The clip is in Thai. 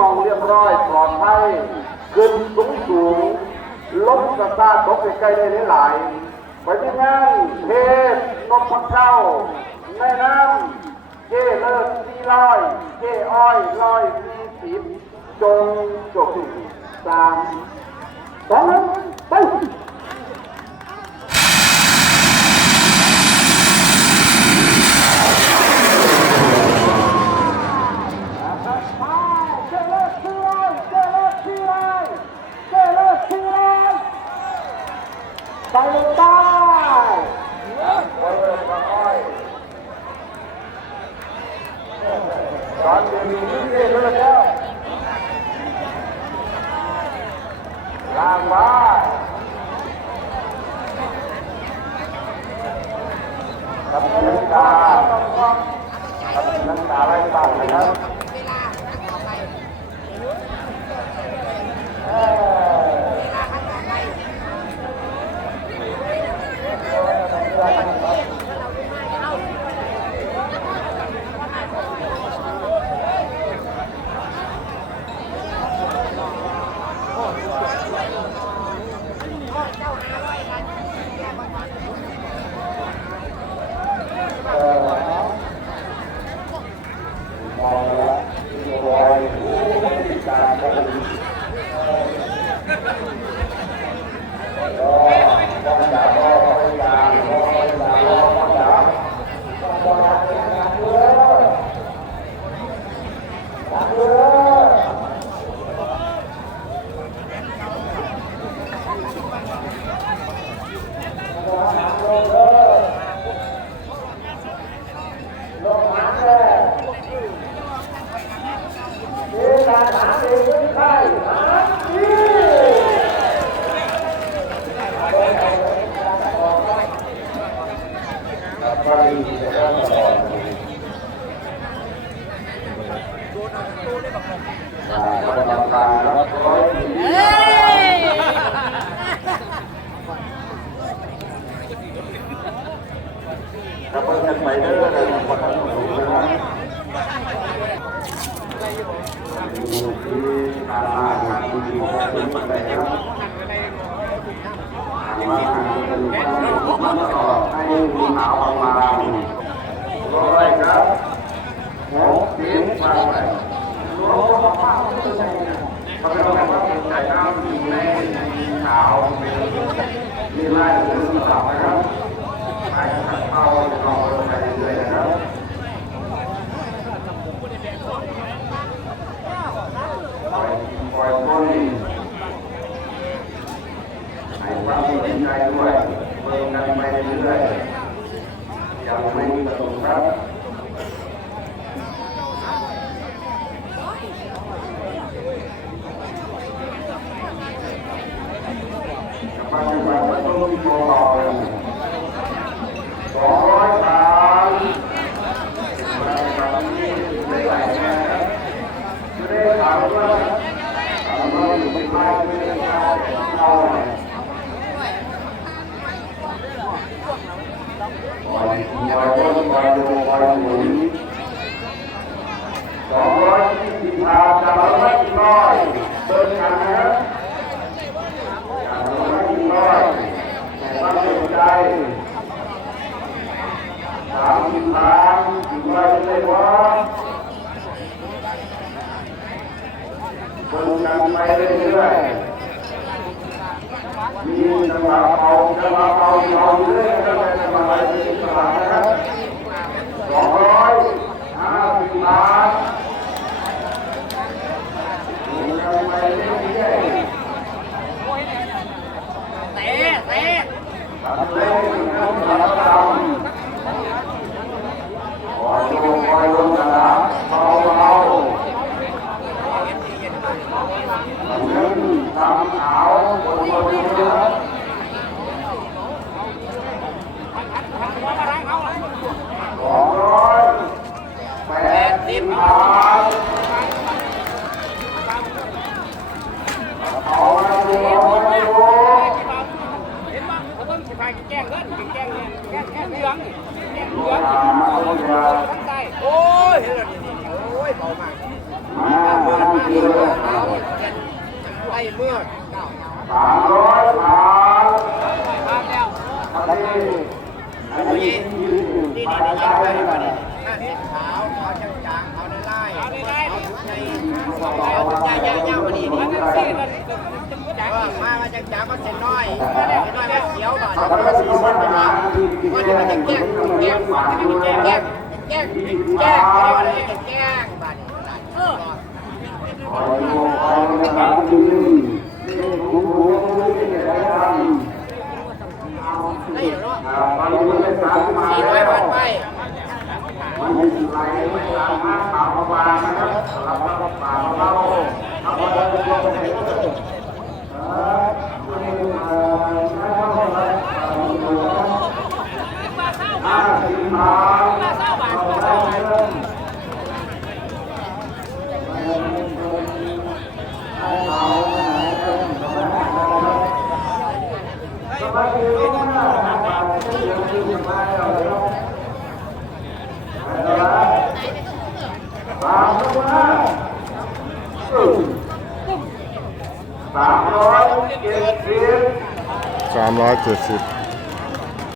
มองเรียบร้อยปลอดภัยขึ้นสูงสูงลดกระซ่าตกไปใกล้ได้หลายไปที่งานเทศนพเจ้าแม่น้ำเจเลิศสี่ร้อยเจอ้อยร้อยสี่สิบจงจบสามสองหนึ่งไป ไปเลยใต้ไปเลยใต้ตอนนี้เรียนแล้วแล้วลางไว้กับนักตากับนักตาอะไรบ้างนะครับ มองแล้วรอยการกระทำก็ต้องจับก็พยายามก็พยายามก็ต้องจับต้องจับจับเลยจับเลยลงหางเลย มีการหาเองไม่ใช่หาที่ครับก็ดีนะครับตลอดอ่าก็ทำการรับร้อยปี แล้วก็จะไปเรื่อยๆนะครับอยู่ที่ตลาดนัดที่เป็นไปครับมามันก็ให้หนาวมาณร้อยครับ หกสิบมาเลยรวมประมาณเขาเป็นแบบว่าเป็นใจน้ำมีแม่มีขาวเป็นมีไล่เป็นสาวนะครับไอ้ขัดเอาเราไปเรื่อยๆนะครับ ปล่อยปล่อยคนให้ความสนใจด้วยเบิ่งกันไปเรื่อยๆยังไม่มีประสบครับ ปัจจุบันต้องมีตัวต่อสองร้อยสามมาทำนี้ได้หลายครับไม่ได้ถามว่าอยู่ไม่ได้ไม่ได้เราปล่อยปล่อยต้อยดูปล่อยหมุนสองร้อยยี่สิบพาจากร้อยยี่ร้อยเดินกันนะครับจากร้อยยี่ร้อยแต่ต้องสนใจสามสิบทางถึงร้อยไม่ได้ว่า คนกันไปเรื่อยๆมีจังหวะเอาจังหวะเอาเอาเรื่อยๆจังหวะอะไรเป็นจังหวะนะครับ แกงเล่นแกงแกงแกงเหลืองแกงเหลืองทั้งใจโอ้ยเห็นแล้วนี่โอ้ยเบามากเมื่อมาที่เมื่อเอาไปเมื่อเก่าสามร้อยสามบ้านแล้วนี่นี่นี่ยังไงบ้างนี่ห้าสิบขาวขาวจางๆขาวในไล่ขาวในไล่ขาวในไล่ขาวในไล่ยาวๆมาดีนี่ มามาจางๆก็เส้นน้อยเส้นน้อยก็เขียวหน่อยแล้วก็สีสันเป็นมาที่ที่ก็แจ้จะงมาแจ้งแก้แจ้งแก้แจ้งงแก้แจ้งแก้งแก้งแจ้งเรียกว่าแจ้งบ้านเออคอยดูคอยนะครับยืนนี่คุ้มหัวมือที่ไหนทำ 370